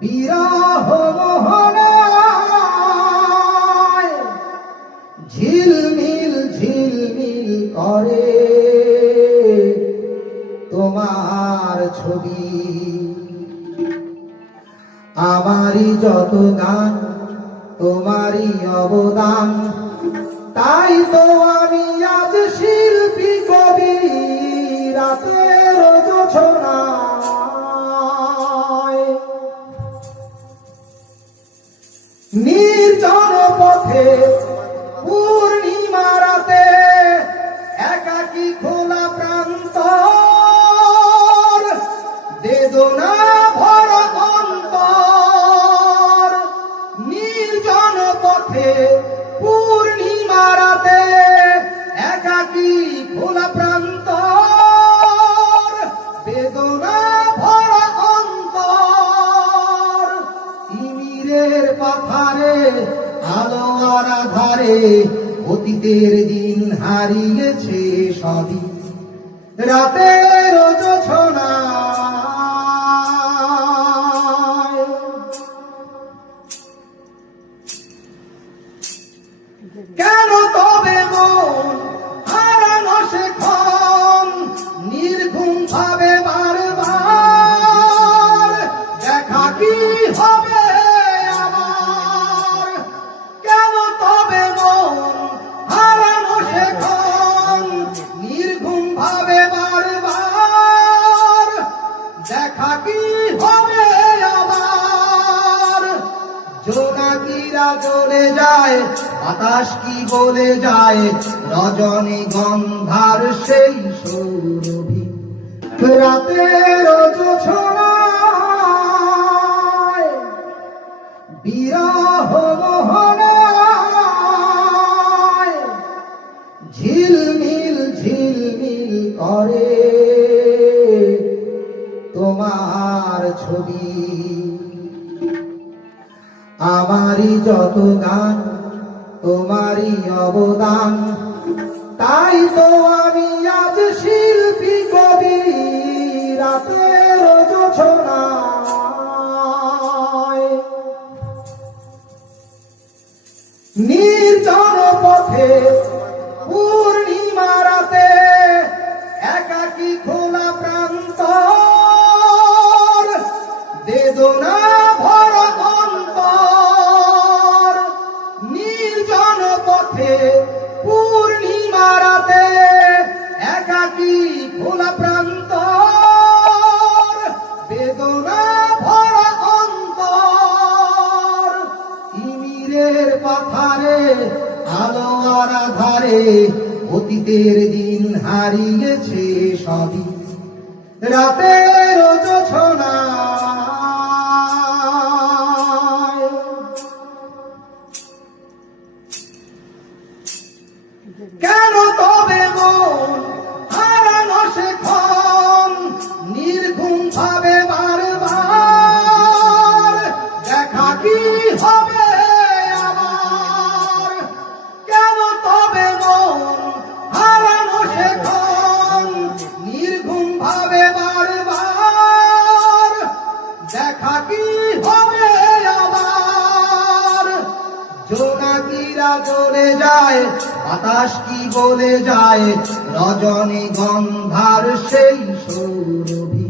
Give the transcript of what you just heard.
বিরহ মোহনায় করে তোমার ছবি। আমারই যত গান, তোমারই অবদান, তাই তো আমি আজ শিল্পী কবি। রাতের জোছনায় নির্জন পথে পূর্ণিমা খোলা প্রান্ত বেদনা ভরা নির্জন পথে পূর্ণিমা আলো অতীতের দিন হারিয়েছে সবই। রাতের জোছনায় কেন তবে মন হারানো শেখন নির্ঘুম ভাবে জ্বলে যায়, বাতাস কি বলে যায়? রজনী গন্ধার সেই সৌরভী। রাতের জোছনায় বিরহ ঝিলমিল ঝিলমিল করে। তোমার ছবি আমারই যত গান, তোমারই অবদান। তাই তো আমি আজ শিল্পী কবি, রাতের ছোনা নির্জন পথে পথে পূর্ণিমা রাতে একাকি খোলা প্রান্ত বেদনা ভরা অন্তর। তিমিরের পাথারে, আলো আর আধারে অতীতের দিন হারিয়েছে সবই। রাতের কেন তবে মন হারানো শেখন জোনাকিরা চলে যায় বাতাস কি বলে যায়? রজনী গন্ধার সেই সৌরভী